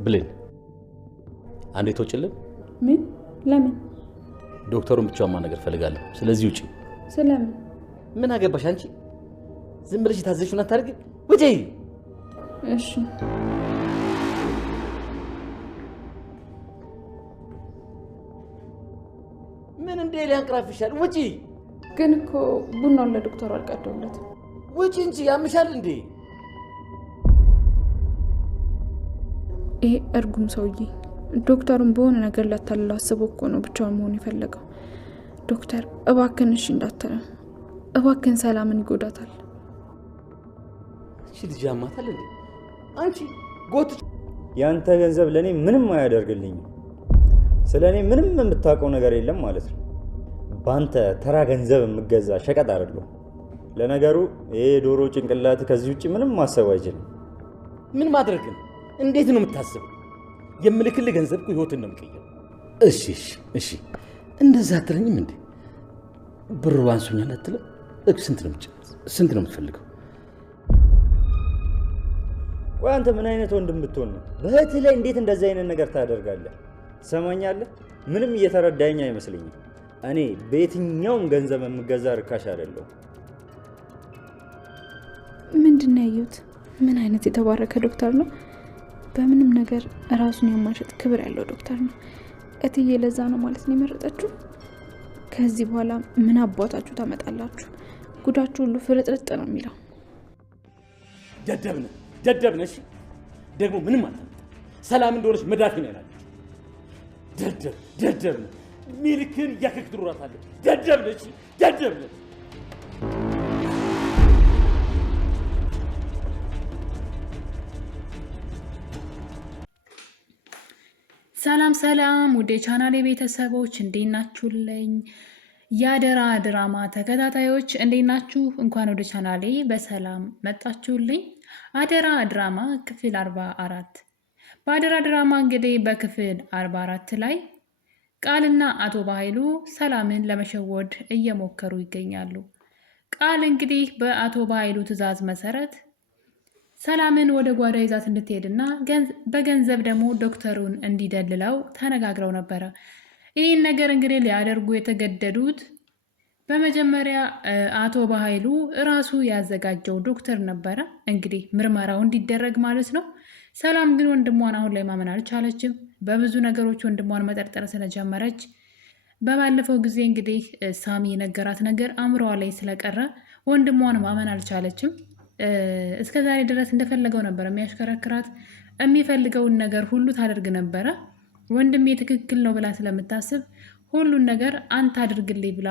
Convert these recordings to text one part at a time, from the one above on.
ብሌን አንዴ ተወጭልን። ምን? ለምን? ዶክተሩን ብቻውን ማናገር ፈልጋለሁ። ስለዚህ ውጪ። ስለምን? ምን አገባሽ አንቺ? ዝም ብለሽ ታዘሽውን አታርጊ። ውጪ። እሺ። ምን እንደ ሊያንቀራፍሻል? ውጪ። ግን እኮ ቡናውን ለዶክተሩ አልቀደውለት። ውጪ እንጂ ያምሻል እንዴ? ይሄ እርጉም ሰውዬ ዶክተሩን በሆነ ነገር ላታልለው አስቦ እኮ ነው ብቻውን መሆን የፈለገው። ዶክተር እባክን እሺ እንዳትለው፣ እባክን ሰላምን ይጎዳታል። እሺ ልጅ ያማታል እንዴ? አንቺ ጎት ያንተ ገንዘብ ለኔ ምንም አያደርግልኝም። ስለኔ ምንም የምታውቀው ነገር የለም ማለት ነው። ባንተ ተራ ገንዘብ የምገዛ ሸቀጥ አይደለም። ለነገሩ ይሄ ዶሮ ጭንቅላት ከዚህ ውጪ ምንም ማሰብ አይችልም። ምን ማድረግ ነው? እንዴት ነው የምታስበው? የምልክልህ ገንዘብ እኮ ህይወትን ነው የሚቀይረው። እሺ እንደዛ አትለኝም እንዴ? ብር ዋንሱኛል አትልም? ስንት ነው የምትፈልገው? ቆይ አንተ ምን አይነት ወንድም ብትሆን ነው በእህትህ ላይ እንዴት እንደዚህ አይነት ነገር ታደርጋለህ? ትሰማኛለህ? ምንም እየተረዳኸኝ አይመስለኝም። እኔ በየትኛውም ገንዘብ የምገዛ ርካሽ አይደለሁም። ምንድን ነው ያየሁት? ምን አይነት የተባረከ ዶክተር ነው! በምንም ነገር ራሱን የማይሸጥ ክብር ያለው ዶክተር ነው። እትዬ ለዛ ነው ማለት ነው የመረጠችው። ከዚህ በኋላ ምን አባታችሁ ታመጣላችሁ? ጉዳችሁ ሁሉ ፍርጥርጥ ነው የሚለው። ደደብነሽ ደግሞ ምንም አታመጣ። ሰላም እንደሆነች መዳፊ ነው ያላለች። ደደብነ ሚልክን እያከክ ትኖራታለች። ደደብነች። ሰላም ውዴ ቻናሌ ቤተሰቦች እንዴት ናችሁልኝ? የአደራ ድራማ ተከታታዮች እንዴት ናችሁ? እንኳን ወደ ቻናሌ በሰላም መጣችሁልኝ። አደራ ድራማ ክፍል 44። በአደራ ድራማ እንግዲህ በክፍል 44 ላይ ቃልና አቶ በኃይሉ ሰላምን ለመሸወድ እየሞከሩ ይገኛሉ። ቃል እንግዲህ በአቶ በኃይሉ ትዕዛዝ መሰረት ሰላምን ወደ ጓዳ ይዛት እንድትሄድና በገንዘብ ደግሞ ዶክተሩን እንዲደልለው ተነጋግረው ነበረ። ይህን ነገር እንግዲህ ሊያደርጉ የተገደዱት በመጀመሪያ አቶ በኃይሉ እራሱ ያዘጋጀው ዶክተር ነበረ፣ እንግዲህ ምርመራው እንዲደረግ ማለት ነው። ሰላም ግን ወንድሟን አሁን ላይ ማመን አልቻለችም። በብዙ ነገሮች ወንድሟን መጠርጠር ስለጀመረች በባለፈው ጊዜ እንግዲህ ሳሚ የነገራት ነገር አእምሮዋ ላይ ስለቀረ ወንድሟን ማመን አልቻለችም። እስከ ዛሬ ድረስ እንደፈለገው ነበር የሚያሽከረክራት። የሚፈልገውን ነገር ሁሉ ታደርግ ነበረ። ወንድሜ ትክክል ነው ብላ ስለምታስብ ሁሉን ነገር አንተ አድርግልኝ ብላ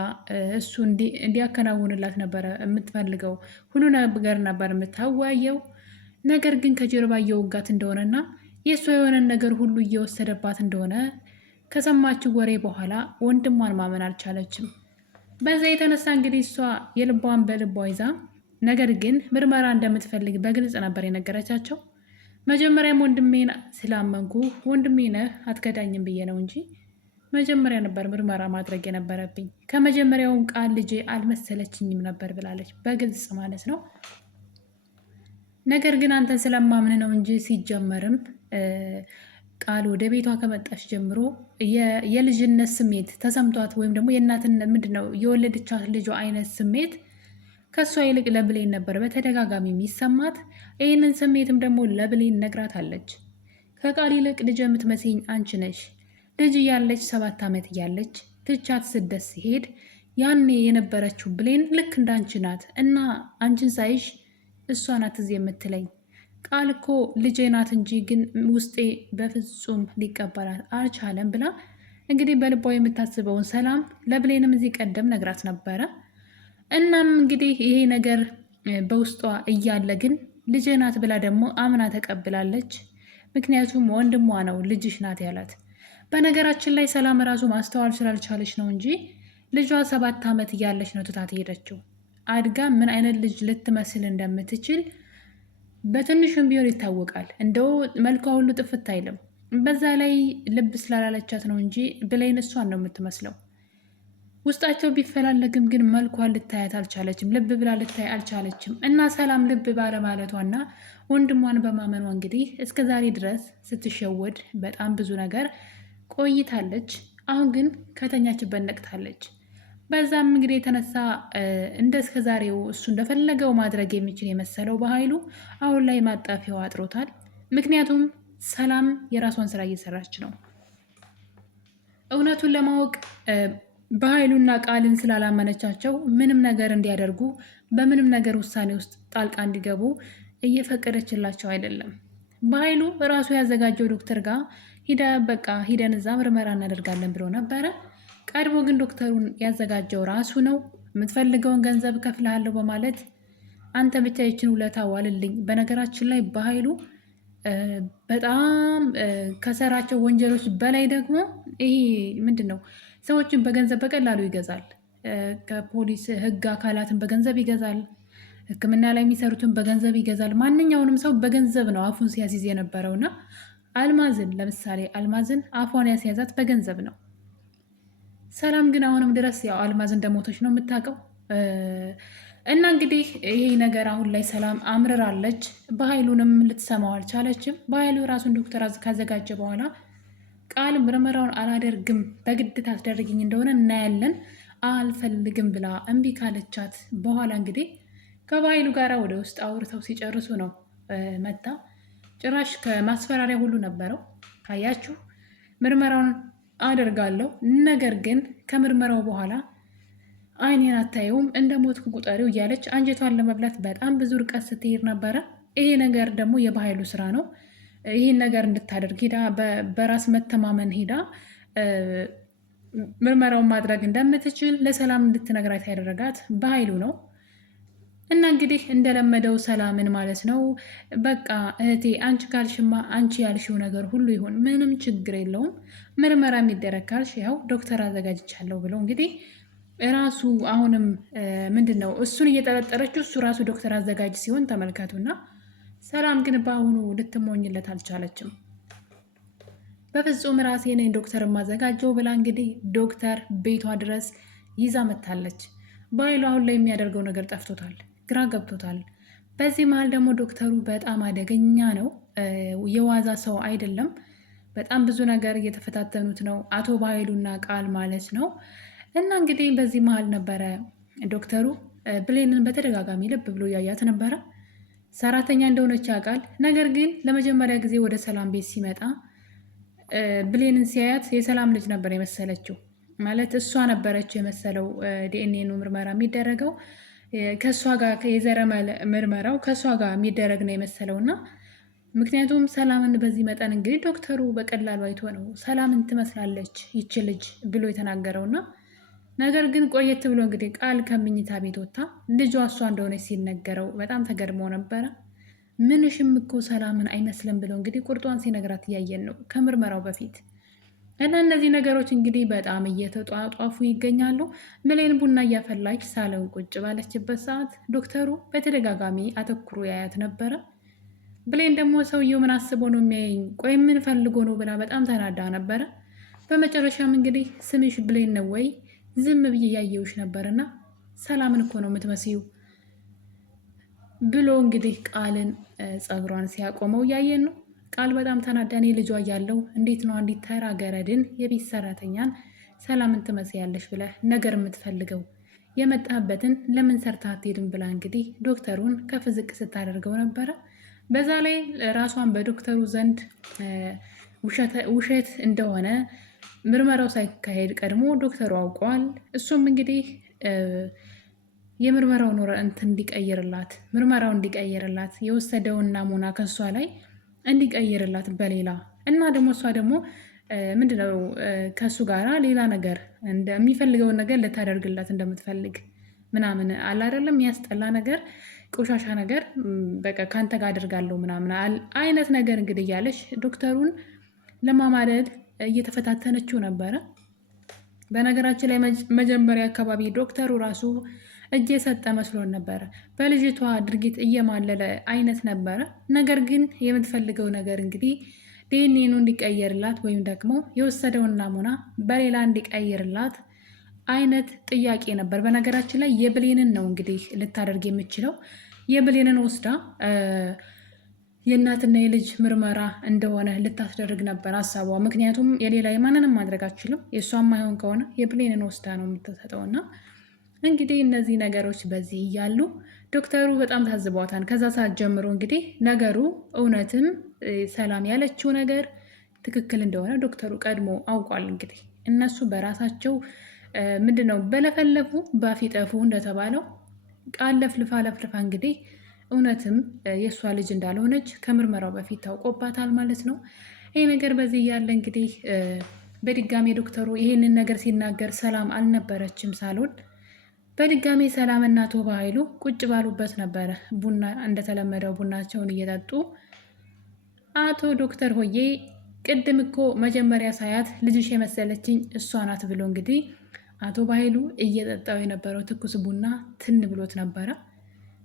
እሱ እንዲያከናውንላት ነበረ የምትፈልገው። ሁሉ ነገር ነበር የምታዋየው። ነገር ግን ከጀርባ እየወጋት እንደሆነና የእሷ የሆነን ነገር ሁሉ እየወሰደባት እንደሆነ ከሰማችው ወሬ በኋላ ወንድሟን ማመን አልቻለችም። በዛ የተነሳ እንግዲህ እሷ የልቧን በልቧ ይዛ ነገር ግን ምርመራ እንደምትፈልግ በግልጽ ነበር የነገረቻቸው። መጀመሪያም ወንድሜን ስላመንኩ ወንድሜ ነህ አትከዳኝም ብዬ ነው እንጂ መጀመሪያ ነበር ምርመራ ማድረግ የነበረብኝ። ከመጀመሪያውም ቃል ልጄ አልመሰለችኝም ነበር ብላለች፣ በግልጽ ማለት ነው። ነገር ግን አንተን ስለማምን ነው እንጂ ሲጀመርም ቃል ወደ ቤቷ ከመጣች ጀምሮ የልጅነት ስሜት ተሰምቷት ወይም ደግሞ የእናትነት ምንድነው የወለደቻት ልጇ አይነት ስሜት ከእሷ ይልቅ ለብሌን ነበር በተደጋጋሚ የሚሰማት። ይህንን ስሜትም ደግሞ ለብሌን ነግራታለች። ከቃል ይልቅ ልጅ የምትመስኝ አንቺ ነሽ። ልጅ እያለች 7 ዓመት እያለች ትቻት ስደት ሲሄድ ያኔ የነበረችው ብሌን ልክ እንዳንቺ ናት እና አንቺን ሳይሽ እሷ ናት እዚህ የምትለኝ። ቃል እኮ ልጄ ናት እንጂ ግን ውስጤ በፍጹም ሊቀበላት አልቻለም ብላ እንግዲህ በልቧ የምታስበውን ሰላም ለብሌንም እዚህ ቀደም ነግራት ነበረ። እናም እንግዲህ ይሄ ነገር በውስጧ እያለ ግን ልጅ ናት ብላ ደግሞ አምና ተቀብላለች። ምክንያቱም ወንድሟ ነው ልጅሽ ናት ያላት። በነገራችን ላይ ሰላም ራሱ ማስተዋል ስላልቻለች ነው እንጂ ልጇ 7 ዓመት እያለች ነው ትታት ሄደችው። አድጋ ምን አይነት ልጅ ልትመስል እንደምትችል በትንሹም ቢሆን ይታወቃል። እንደው መልኳ ሁሉ ጥፍት አይልም። በዛ ላይ ልብ ስላላለቻት ነው እንጂ ብሌን እሷን ነው የምትመስለው። ውስጣቸው ቢፈላለግም ግን መልኳን ልታያት አልቻለችም። ልብ ብላ ልታይ አልቻለችም። እና ሰላም ልብ ባለማለቷና ወንድሟን በማመኗ እንግዲህ እስከ ዛሬ ድረስ ስትሸወድ በጣም ብዙ ነገር ቆይታለች። አሁን ግን ከተኛችበት ነቅታለች። በዛም እንግዲህ የተነሳ እንደ እስከ ዛሬው እሱ እንደፈለገው ማድረግ የሚችል የመሰለው በኃይሉ አሁን ላይ ማጣፊያው አጥሮታል። ምክንያቱም ሰላም የራሷን ስራ እየሰራች ነው። እውነቱን ለማወቅ በኃይሉና ቃልን ስላላመነቻቸው ምንም ነገር እንዲያደርጉ በምንም ነገር ውሳኔ ውስጥ ጣልቃ እንዲገቡ እየፈቀደችላቸው አይደለም። በኃይሉ ራሱ ያዘጋጀው ዶክተር ጋር ሂደን እዛ ምርመራ እናደርጋለን ብሎ ነበረ። ቀድሞ ግን ዶክተሩን ያዘጋጀው ራሱ ነው። የምትፈልገውን ገንዘብ እከፍልሃለሁ በማለት አንተ ብቻ ይችን ውለታ ዋልልኝ። በነገራችን ላይ በኃይሉ በጣም ከሰራቸው ወንጀሎች በላይ ደግሞ ይሄ ምንድን ነው ሰዎችን በገንዘብ በቀላሉ ይገዛል። ከፖሊስ ሕግ አካላትን በገንዘብ ይገዛል። ሕክምና ላይ የሚሰሩትን በገንዘብ ይገዛል። ማንኛውንም ሰው በገንዘብ ነው አፉን ሲያስይዝ የነበረውና አልማዝን ለምሳሌ አልማዝን አፏን ያስያዛት በገንዘብ ነው። ሰላም ግን አሁንም ድረስ ያው አልማዝ እንደሞተች ነው የምታውቀው። እና እንግዲህ ይሄ ነገር አሁን ላይ ሰላም አምርራለች። በኃይሉንም ልትሰማው አልቻለችም። በኃይሉ ራሱን ዶክተር ካዘጋጀ በኋላ ቃል ምርመራውን አላደርግም በግድ ታስደርግኝ እንደሆነ እናያለን አልፈልግም ብላ እምቢ ካለቻት በኋላ እንግዲህ ከበኃይሉ ጋር ወደ ውስጥ አውርተው ሲጨርሱ ነው መታ ጭራሽ ከማስፈራሪያ ሁሉ ነበረው። ካያችሁ ምርመራውን አደርጋለሁ፣ ነገር ግን ከምርመራው በኋላ አይኔን አታየውም፣ እንደ ሞትኩ ቁጠሪው እያለች አንጀቷን ለመብላት በጣም ብዙ ርቀት ስትሄድ ነበረ። ይሄ ነገር ደግሞ የበኃይሉ ስራ ነው። ይህን ነገር እንድታደርግ ሄዳ በራስ መተማመን ሄዳ ምርመራውን ማድረግ እንደምትችል ለሰላም እንድትነግራት ያደረጋት በኃይሉ ነው። እና እንግዲህ እንደለመደው ሰላምን ማለት ነው በቃ እህቴ አንቺ ካልሽማ አንቺ ያልሽው ነገር ሁሉ ይሁን፣ ምንም ችግር የለውም፣ ምርመራ የሚደረግ ካልሽ ያው ዶክተር አዘጋጅቻለሁ ብለው እንግዲህ ራሱ አሁንም ምንድን ነው እሱን እየጠረጠረችው እሱ ራሱ ዶክተር አዘጋጅ ሲሆን ተመልከቱና፣ ሰላም ግን በአሁኑ ልትሞኝለት አልቻለችም። በፍጹም ራሴ ነኝ ዶክተር የማዘጋጀው ብላ እንግዲህ ዶክተር ቤቷ ድረስ ይዛ መታለች። በኃይሉ አሁን ላይ የሚያደርገው ነገር ጠፍቶታል፣ ግራ ገብቶታል። በዚህ መሀል ደግሞ ዶክተሩ በጣም አደገኛ ነው፣ የዋዛ ሰው አይደለም። በጣም ብዙ ነገር እየተፈታተኑት ነው አቶ በኃይሉና ቃል ማለት ነው። እና እንግዲህ በዚህ መሀል ነበረ ዶክተሩ ብሌንን በተደጋጋሚ ልብ ብሎ እያያት ነበረ። ሰራተኛ እንደሆነች ያውቃል። ነገር ግን ለመጀመሪያ ጊዜ ወደ ሰላም ቤት ሲመጣ ብሌንን ሲያያት የሰላም ልጅ ነበር የመሰለችው። ማለት እሷ ነበረች የመሰለው። ዲኤንኤ ምርመራ የሚደረገው ከእሷ ጋር የዘረመል ምርመራው ከእሷ ጋር የሚደረግ ነው የመሰለው እና ምክንያቱም ሰላምን በዚህ መጠን እንግዲህ ዶክተሩ በቀላሉ አይቶ ነው ሰላምን ትመስላለች ይች ልጅ ብሎ የተናገረውና ነገር ግን ቆየት ብሎ እንግዲህ ቃል ከምኝታ ቤት ወጥታ ልጇ እሷ እንደሆነች ሲነገረው በጣም ተገድሞ ነበረ። ምንሽም እኮ ሰላምን አይመስልም ብሎ እንግዲህ ቁርጧን ሲነግራት እያየን ነው ከምርመራው በፊት። እና እነዚህ ነገሮች እንግዲህ በጣም እየተጧጧፉ ይገኛሉ። ብሌን ቡና እያፈላች ሳሎን ቁጭ ባለችበት ሰዓት ዶክተሩ በተደጋጋሚ አተኩሮ ያያት ነበረ። ብሌን ደግሞ ሰውየው ምን አስቦ ነው የሚያየኝ? ቆይ ምን ፈልጎ ነው ብላ በጣም ተናዳ ነበረ። በመጨረሻም እንግዲህ ስምሽ ብሌን ነው ወይ? ዝም ብዬ እያየሁሽ ነበርና ሰላምን እኮ ነው የምትመስዩ ብሎ እንግዲህ ቃልን ፀጉሯን ሲያቆመው እያየን ነው። ቃል በጣም ተናዳ እኔ ልጇ እያለሁ እንዴት ነው አንዲት ተራ ገረድን የቤት ሰራተኛን ሰላምን ትመስያለሽ ብለህ ነገር የምትፈልገው? የመጣበትን ለምን ሰርታ አትሄድም ብላ እንግዲህ ዶክተሩን ከፍ ዝቅ ስታደርገው ነበረ። በዛ ላይ ራሷን በዶክተሩ ዘንድ ውሸት እንደሆነ ምርመራው ሳይካሄድ ቀድሞ ዶክተሩ አውቀዋል። እሱም እንግዲህ የምርመራውን እንትን ምርመራው እንዲቀይርላት የወሰደውን ናሙና ከእሷ ላይ እንዲቀይርላት በሌላ እና ደግሞ እሷ ደግሞ ምንድነው ከእሱ ጋር ሌላ ነገር የሚፈልገውን ነገር ልታደርግላት እንደምትፈልግ ምናምን አለ አይደለም፣ ያስጠላ ነገር ቆሻሻ ነገር በቃ ካንተ ጋር አድርጋለሁ ምናምን አይነት ነገር እንግዲህ እያለች ዶክተሩን ለማማለድ እየተፈታተነችው ነበረ። በነገራችን ላይ መጀመሪያ አካባቢ ዶክተሩ ራሱ እጅ የሰጠ መስሎን ነበረ። በልጅቷ ድርጊት እየማለለ አይነት ነበረ። ነገር ግን የምትፈልገው ነገር እንግዲህ ዲኤንኤኑ እንዲቀየርላት ወይም ደግሞ የወሰደውን ናሙና በሌላ እንዲቀይርላት አይነት ጥያቄ ነበር። በነገራችን ላይ የብሌንን ነው እንግዲህ ልታደርግ የምችለው የብሌንን ወስዳ የእናትና የልጅ ምርመራ እንደሆነ ልታስደርግ ነበር ሀሳቧ። ምክንያቱም የሌላ የማንንም ማድረግ አችልም። የእሷ ማይሆን ከሆነ የብሌንን ወስዳ ነው የምትሰጠውና እንግዲህ እነዚህ ነገሮች በዚህ እያሉ ዶክተሩ በጣም ታዝቧታል። ከዛ ሰዓት ጀምሮ እንግዲህ ነገሩ እውነትም ሰላም ያለችው ነገር ትክክል እንደሆነ ዶክተሩ ቀድሞ አውቋል። እንግዲህ እነሱ በራሳቸው ምንድነው በለፈለፉ ባፊጠፉ እንደተባለው ቃል ለፍልፋ እንግዲህ እውነትም የእሷ ልጅ እንዳልሆነች ከምርመራው በፊት ታውቆባታል ማለት ነው። ይህ ነገር በዚህ እያለ እንግዲህ በድጋሚ ዶክተሩ ይህንን ነገር ሲናገር ሰላም አልነበረችም ሳሎን። በድጋሚ ሰላም እና አቶ በኃይሉ ቁጭ ባሉበት ነበረ ቡና እንደተለመደው ቡናቸውን እየጠጡ አቶ ዶክተር ሆዬ ቅድም እኮ መጀመሪያ ሳያት ልጅሽ የመሰለችኝ እሷ ናት ብሎ እንግዲህ አቶ በኃይሉ እየጠጣው የነበረው ትኩስ ቡና ትን ብሎት ነበረ።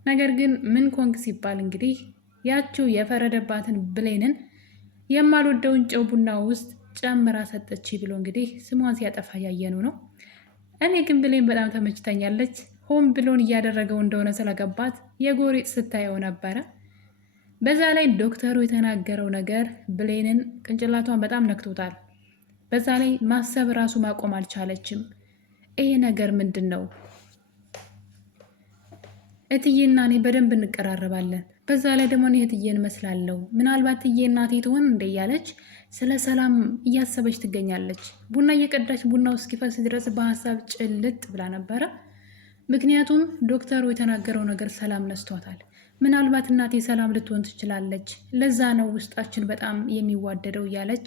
ነገር ግን ምን ኮንክ ሲባል እንግዲህ ያችው የፈረደባትን ብሌንን የማልወደውን ጨው ቡና ውስጥ ጨምራ ሰጠች ብሎ እንግዲህ ስሟን ሲያጠፋ ያየነው ነው። እኔ ግን ብሌን በጣም ተመችተኛለች። ሆን ብሎን እያደረገው እንደሆነ ስለገባት የጎሪጥ ስታየው ነበረ። በዛ ላይ ዶክተሩ የተናገረው ነገር ብሌንን ቅንጭላቷን በጣም ነክቶታል። በዛ ላይ ማሰብ ራሱ ማቆም አልቻለችም። ይሄ ነገር ምንድን ነው? እትዬና እኔ በደንብ እንቀራረባለን። በዛ ላይ ደግሞ እኔ እትዬን እመስላለሁ። ምናልባት እትዬ እናቴ ትሆን እንደ እያለች ስለ ሰላም እያሰበች ትገኛለች። ቡና እየቀዳች ቡናው እስኪፈስ ድረስ በሀሳብ ጭልጥ ብላ ነበረ። ምክንያቱም ዶክተሩ የተናገረው ነገር ሰላም ነስቷታል። ምናልባት እናቴ ሰላም ልትሆን ትችላለች፣ ለዛ ነው ውስጣችን በጣም የሚዋደደው እያለች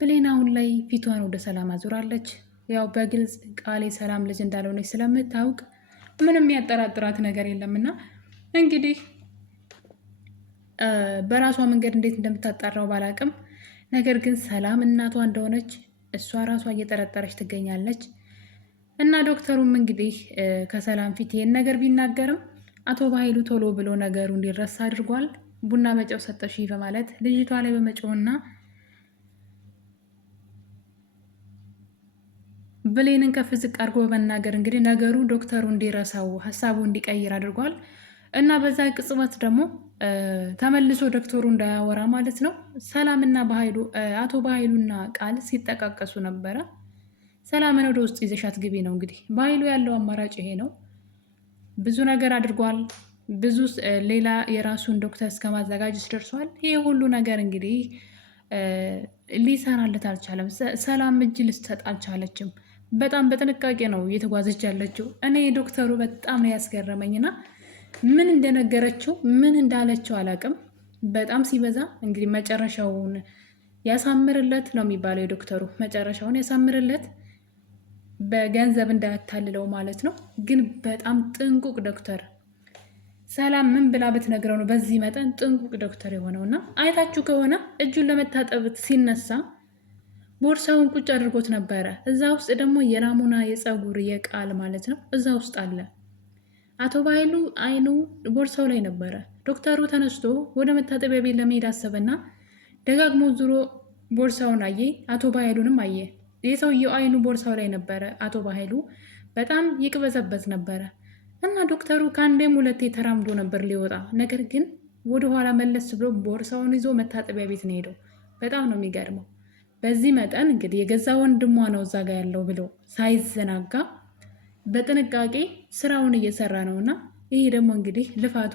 ብሌን አሁን ላይ ፊቷን ወደ ሰላም አዙራለች። ያው በግልጽ ቃሌ ሰላም ልጅ እንዳልሆነች ስለምታውቅ ምንም ያጠራጥራት ነገር የለምና እንግዲህ በራሷ መንገድ እንዴት እንደምታጣራው ባላቅም፣ ነገር ግን ሰላም እናቷ እንደሆነች እሷ ራሷ እየጠረጠረች ትገኛለች። እና ዶክተሩም እንግዲህ ከሰላም ፊት ይሄን ነገር ቢናገርም አቶ በኃይሉ ቶሎ ብሎ ነገሩ እንዲረሳ አድርጓል። ቡና በጨው ሰጠሽ በማለት ልጅቷ ላይ በመጮህና ብሌንን ከፍ ዝቅ አድርጎ በመናገር እንግዲህ ነገሩ ዶክተሩ እንዲረሳው ሀሳቡ እንዲቀይር አድርጓል። እና በዛ ቅጽበት ደግሞ ተመልሶ ዶክተሩ እንዳያወራ ማለት ነው። ሰላምና አቶ በኃይሉና ቃል ሲጠቃቀሱ ነበረ። ሰላምን ወደ ውስጥ ይዘሻት ግቢ ነው እንግዲህ በኃይሉ ያለው አማራጭ ይሄ ነው። ብዙ ነገር አድርጓል። ብዙ ሌላ የራሱን ዶክተር እስከ ማዘጋጀት ደርሷል። ይሄ ሁሉ ነገር እንግዲህ ሊሰራለት አልቻለም። ሰላም እጅ ልትሰጥ አልቻለችም። በጣም በጥንቃቄ ነው እየተጓዘች ያለችው። እኔ ዶክተሩ በጣም ነው ያስገረመኝና ምን እንደነገረችው ምን እንዳለችው አላቅም። በጣም ሲበዛ እንግዲህ መጨረሻውን ያሳምርለት ነው የሚባለው። የዶክተሩ መጨረሻውን ያሳምርለት፣ በገንዘብ እንዳያታልለው ማለት ነው። ግን በጣም ጥንቁቅ ዶክተር፣ ሰላም ምን ብላ ብትነግረው ነው በዚህ መጠን ጥንቁቅ ዶክተር የሆነው? እና አይታችሁ ከሆነ እጁን ለመታጠብ ሲነሳ ቦርሳውን ቁጭ አድርጎት ነበረ። እዛ ውስጥ ደግሞ የናሙና የፀጉር የቃል ማለት ነው እዛ ውስጥ አለ። አቶ በኃይሉ አይኑ ቦርሳው ላይ ነበረ። ዶክተሩ ተነስቶ ወደ መታጠቢያ ቤት ለመሄድ አሰበና ደጋግሞ ዙሮ ቦርሳውን አየ። አቶ በኃይሉንም አየ። የሰውየው አይኑ ቦርሳው ላይ ነበረ። አቶ በኃይሉ በጣም ይቅበዘበዝ ነበረ እና ዶክተሩ ከአንዴም ሁለቴ ተራምዶ ነበር ሊወጣ። ነገር ግን ወደኋላ መለስ ብሎ ቦርሳውን ይዞ መታጠቢያ ቤት ነው ሄደው። በጣም ነው የሚገርመው። በዚህ መጠን እንግዲህ የገዛ ወንድሟ ነው እዛ ጋ ያለው ብሎ ሳይዘናጋ በጥንቃቄ ስራውን እየሰራ ነው። እና ይሄ ደግሞ እንግዲህ ልፋቱ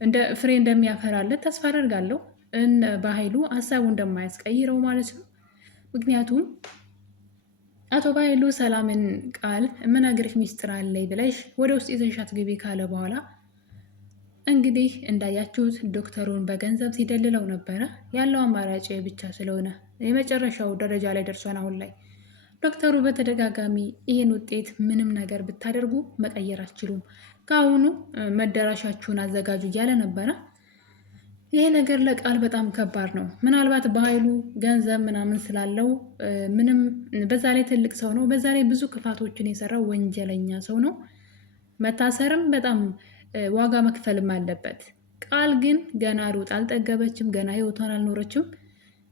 እንደ ፍሬ እንደሚያፈራለት ተስፋ አደርጋለሁ። በኃይሉ ሀሳቡ እንደማያስቀይረው ማለት ነው። ምክንያቱም አቶ በኃይሉ ሰላምን ቃል የምነግርሽ ሚስጥር አለኝ ብለሽ ወደ ውስጥ ይዘሻት ግቢ ካለ በኋላ እንግዲህ እንዳያችሁት ዶክተሩን በገንዘብ ሲደልለው ነበረ። ያለው አማራጭ ብቻ ስለሆነ የመጨረሻው ደረጃ ላይ ደርሷን። አሁን ላይ ዶክተሩ በተደጋጋሚ ይህን ውጤት ምንም ነገር ብታደርጉ መቀየር አትችሉም፣ ከአሁኑ መዳረሻችሁን አዘጋጁ እያለ ነበረ። ይሄ ነገር ለቃል በጣም ከባድ ነው። ምናልባት በኃይሉ ገንዘብ ምናምን ስላለው ምንም፣ በዛ ላይ ትልቅ ሰው ነው። በዛ ላይ ብዙ ክፋቶችን የሰራው ወንጀለኛ ሰው ነው። መታሰርም በጣም ዋጋ መክፈልም አለበት። ቃል ግን ገና ሩጥ አልጠገበችም፣ ገና ህይወቷን አልኖረችም።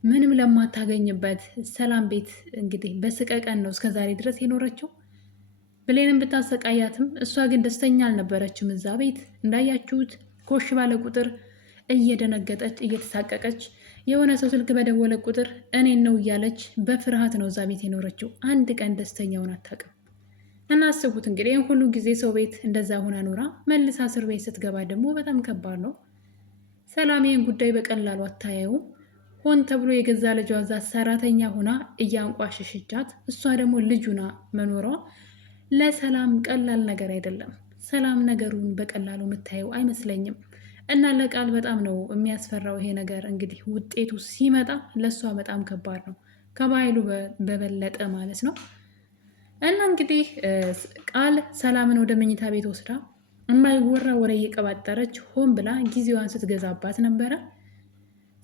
ምንም ለማታገኝበት ሰላም ቤት እንግዲህ በስቀቀን ነው እስከዛሬ ድረስ የኖረችው። ብሌንን ብታሰቃያትም እሷ ግን ደስተኛ አልነበረችም። እዛ ቤት እንዳያችሁት ኮሽ ባለ ቁጥር እየደነገጠች እየተሳቀቀች፣ የሆነ ሰው ስልክ በደወለ ቁጥር እኔን ነው እያለች በፍርሃት ነው እዛ ቤት የኖረችው። አንድ ቀን ደስተኛውን አታውቅም። እና አስቡት እንግዲህ ይህን ሁሉ ጊዜ ሰው ቤት እንደዛ ሆና ኖራ መልሳ እስር ቤት ስትገባ ደግሞ በጣም ከባድ ነው። ሰላም ይህን ጉዳይ በቀላሉ አታየውም። ሆን ተብሎ የገዛ ልጇ እዛ ሰራተኛ ሆና እያንቋሸሸቻት፣ እሷ ደግሞ ልጁና መኖሯ ለሰላም ቀላል ነገር አይደለም። ሰላም ነገሩን በቀላሉ የምታየው አይመስለኝም። እና ለቃል በጣም ነው የሚያስፈራው ይሄ ነገር። እንግዲህ ውጤቱ ሲመጣ ለእሷ በጣም ከባድ ነው፣ ከባይሉ በበለጠ ማለት ነው። እና እንግዲህ ቃል ሰላምን ወደ መኝታ ቤት ወስዳ የማይወራ ወሬ እየቀባጠረች ሆን ብላ ጊዜዋን ስትገዛባት ነበረ።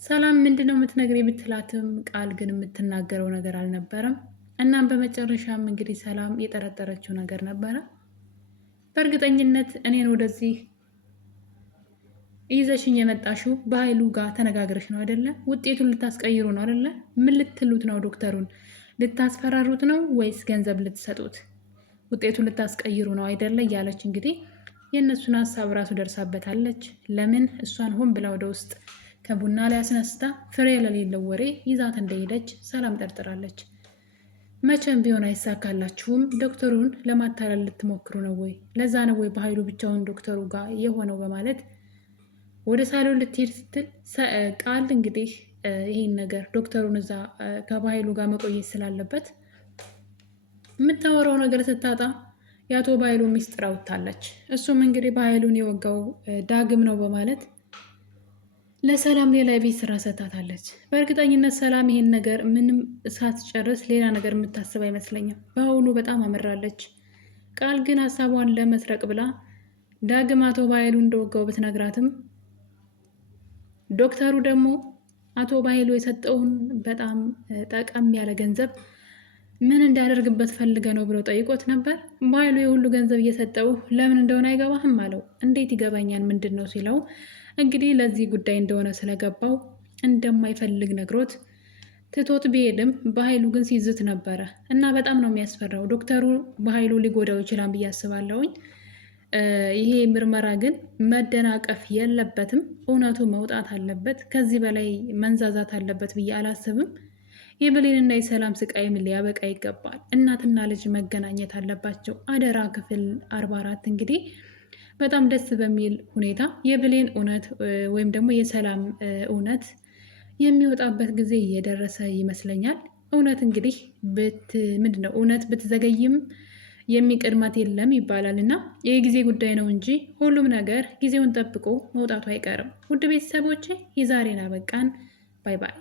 ሰላም ምንድነው የምትነግሬ ብትላትም ቃል ግን የምትናገረው ነገር አልነበረም። እናም በመጨረሻም እንግዲህ ሰላም የጠረጠረችው ነገር ነበረ። በእርግጠኝነት እኔን ወደዚህ ይዘሽኝ የመጣሽው በኃይሉ ጋር ተነጋግረሽ ነው አይደለ? ውጤቱን ልታስቀይሩ ነው አይደለ? ምን ልትሉት ነው? ዶክተሩን ልታስፈራሩት ነው ወይስ ገንዘብ ልትሰጡት? ውጤቱን ልታስቀይሩ ነው አይደለ? እያለች እንግዲህ የእነሱን ሀሳብ ራሱ ደርሳበታለች። ለምን እሷን ሆን ብላ ወደ ውስጥ ከቡና ላይ አስነስታ ፍሬ ለሌለው ወሬ ይዛት እንደሄደች ሰላም ጠርጥራለች። መቼም ቢሆን አይሳካላችሁም። ዶክተሩን ለማታለል ልትሞክሩ ነው ወይ? ለዛ ነው ወይ በኃይሉ ብቻውን ዶክተሩ ጋር የሆነው በማለት ወደ ሳሎን ልትሄድ ስትል ቃል እንግዲህ ይሄን ነገር ዶክተሩን እዛ ከባኃይሉ ጋር መቆየት ስላለበት የምታወራው ነገር ስታጣ የአቶ ባኃይሉ ሚስጥር አውጥታለች። እሱም እንግዲህ በኃይሉን የወጋው ዳግም ነው በማለት ለሰላም ሌላ ቤት ስራ ሰታታለች። በእርግጠኝነት ሰላም ይሄን ነገር ምንም ሳትጨርስ ሌላ ነገር የምታስብ አይመስለኝም። በአሁኑ በጣም አመራለች። ቃል ግን ሀሳቧን ለመስረቅ ብላ ዳግም አቶ ባኃይሉ እንደወጋው ብትነግራትም ዶክተሩ ደግሞ አቶ ባኃይሉ የሰጠውን በጣም ጠቀም ያለ ገንዘብ ምን እንዳደርግበት ፈልገ ነው ብሎ ጠይቆት ነበር። ባኃይሉ የሁሉ ገንዘብ እየሰጠው ለምን እንደሆነ አይገባህም አለው። እንዴት ይገባኛል ምንድን ነው ሲለው እንግዲህ ለዚህ ጉዳይ እንደሆነ ስለገባው እንደማይፈልግ ነግሮት ትቶት ቢሄድም ባኃይሉ ግን ሲዝት ነበረ እና በጣም ነው የሚያስፈራው። ዶክተሩ ባኃይሉ ሊጎዳው ይችላል ብዬ አስባለሁኝ። ይሄ ምርመራ ግን መደናቀፍ የለበትም። እውነቱ መውጣት አለበት። ከዚህ በላይ መንዛዛት አለበት ብዬ አላስብም። የብሌንና የሰላም ስቃይም ሊያበቃ ይገባል። እናትና ልጅ መገናኘት አለባቸው። አደራ ክፍል 44 እንግዲህ በጣም ደስ በሚል ሁኔታ የብሌን እውነት ወይም ደግሞ የሰላም እውነት የሚወጣበት ጊዜ እየደረሰ ይመስለኛል። እውነት እንግዲህ ምንድነው እውነት ብትዘገይም የሚቀድማት የለም ይባላል እና የጊዜ ጉዳይ ነው እንጂ ሁሉም ነገር ጊዜውን ጠብቆ መውጣቱ አይቀርም። ውድ ቤተሰቦቼ የዛሬን አበቃን። ባይ ባይ።